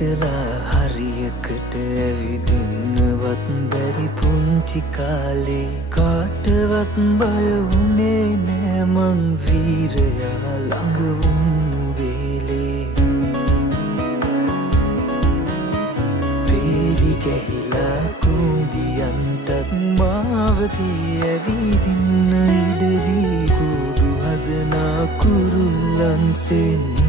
දැකලා හරියකට ඇවිදින්නවත් බැරි පුංචි කාලේ කාටවත් බය වුණේ නෑ මං වීරයා ළඟ වුණු වේලේ පීරි ගැහිලා කුඹියන්ටත් මාවතේ ඇවිදින්න ඉඩදී කුඩු හදනා කුරුල්ලන් සෙන්